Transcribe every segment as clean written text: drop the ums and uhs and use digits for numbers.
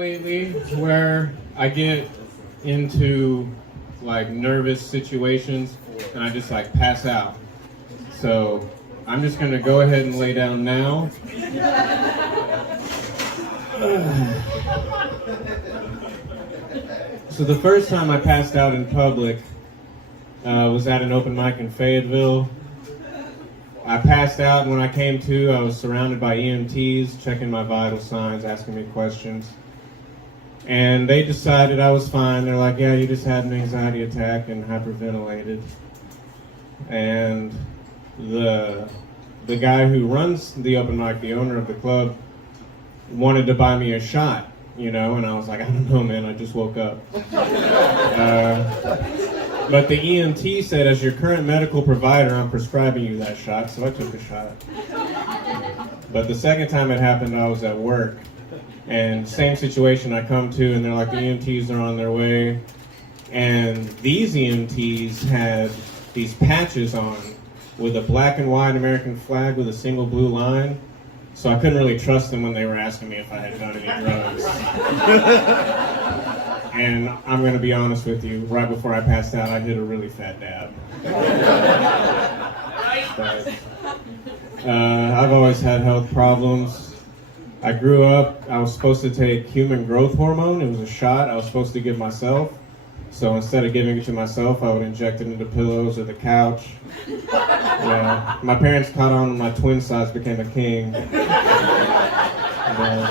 lately where I get into like nervous situations and I just like pass out. So I'm just gonna go ahead and lay down now. So the first time I passed out in public was at an open mic in Fayetteville. I passed out, and when I came to, I was surrounded by EMTs checking my vital signs, asking me questions. And they decided I was fine. They're like, yeah, you just had an anxiety attack and hyperventilated. And the guy who runs the open mic, the owner of the club, wanted to buy me a shot, you know, and I was like, I don't know, man, I just woke up. But the EMT said, as your current medical provider, I'm prescribing you that shot, so I took the shot. But the second time it happened, I was at work, and same situation I come to, and they're like, the EMTs are on their way, and these EMTs had these patches on with a black and white American flag with a single blue line, so I couldn't really trust them when they were asking me if I had done any drugs. And I'm going to be honest with you, right before I passed out, I did a really fat dab. But, I've always had health problems. I grew up, I was supposed to take human growth hormone. It was a shot I was supposed to give myself. So instead of giving it to myself, I would inject it into pillows or the couch. Yeah, my parents caught on when my twin size became a king. But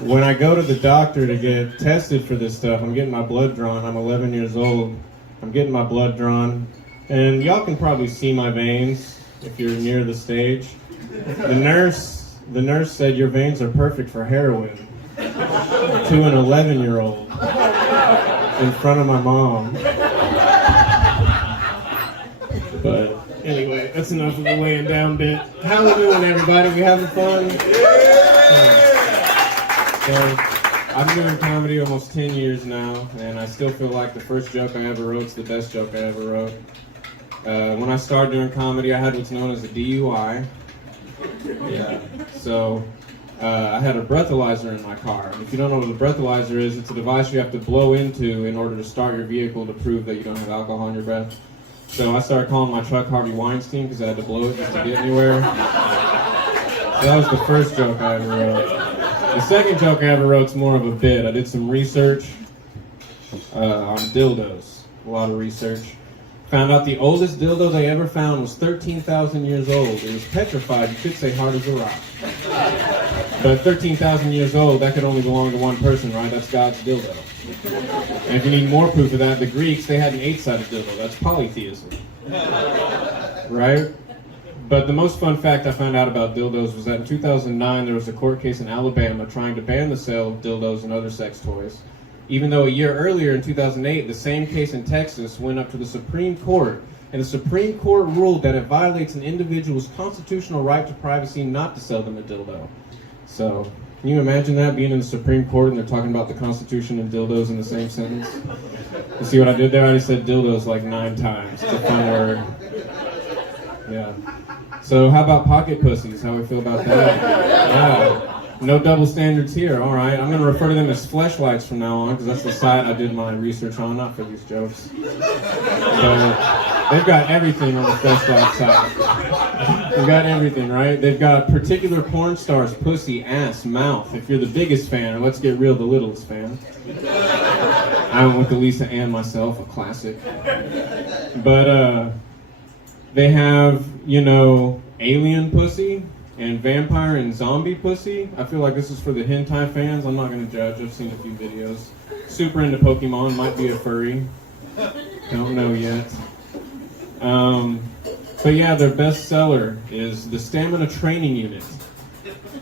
when I go to the doctor to get tested for this stuff, I'm getting my blood drawn. I'm 11 years old. I'm getting my blood drawn. And y'all can probably see my veins if you're near the stage. The nurse said your veins are perfect for heroin to an 11-year-old in front of my mom. But anyway, that's enough of the laying down bit. How we doing, everybody? We having fun? So, I've been doing comedy almost 10 years now, and I still feel like the first joke I ever wrote is the best joke I ever wrote. When I started doing comedy, I had what's known as a DUI. Yeah. So, I had a breathalyzer in my car. And if you don't know what a breathalyzer is, it's a device you have to blow into in order to start your vehicle to prove that you don't have alcohol in your breath. So I started calling my truck Harvey Weinstein because I had to blow it just to get anywhere. So that was the first joke I ever wrote. The second joke I ever wrote is more of a bit. I did some research on dildos, a lot of research. Found out the oldest dildo they ever found was 13,000 years old. It was petrified, you could say hard as a rock. But 13,000 years old, that could only belong to one person, right? That's God's dildo. And if you need more proof of that, the Greeks, they had an 8-sided dildo. That's polytheism. Right? But the most fun fact I found out about dildos was that in 2009, there was a court case in Alabama trying to ban the sale of dildos and other sex toys. Even though a year earlier, in 2008, the same case in Texas went up to the Supreme Court, and the Supreme Court ruled that it violates an individual's constitutional right to privacy not to sell them a dildo. So, can you imagine that, being in the Supreme Court and they're talking about the Constitution and dildos in the same sentence? You see what I did there? I just said dildos like 9 times. It's a fun word. Yeah. So how about pocket pussies? How we feel about that? Yeah. No double standards here. All right. I'm going to refer to them as fleshlights from now on because that's the site I did my research on, not for these jokes. But they've got everything on the fleshlight site. They've got everything, right? They've got particular porn stars, pussy, ass, mouth. If you're the biggest fan, or let's get real, the littlest fan. I went with Elisa and myself, a classic. But they have, you know, alien pussy and vampire and zombie pussy. I feel like this is for the hentai fans. I'm not going to judge. I've seen a few videos. Super into Pokemon. Might be a furry. Don't know yet. But yeah, their best seller is the Stamina Training Unit.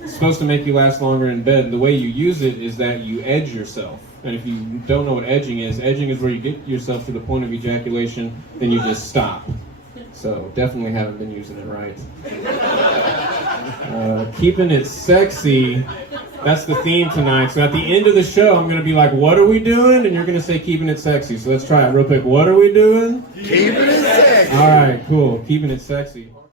It's supposed to make you last longer in bed. The way you use it is that you edge yourself. And if you don't know what edging is where you get yourself to the point of ejaculation, then you just stop. So definitely haven't been using it right. Keeping it sexy, that's the theme tonight. So at the end of the show, I'm going to be like, what are we doing? And you're going to say, keeping it sexy. So let's try it real quick. What are we doing? Keeping it sexy. All right, cool. Keeping it sexy.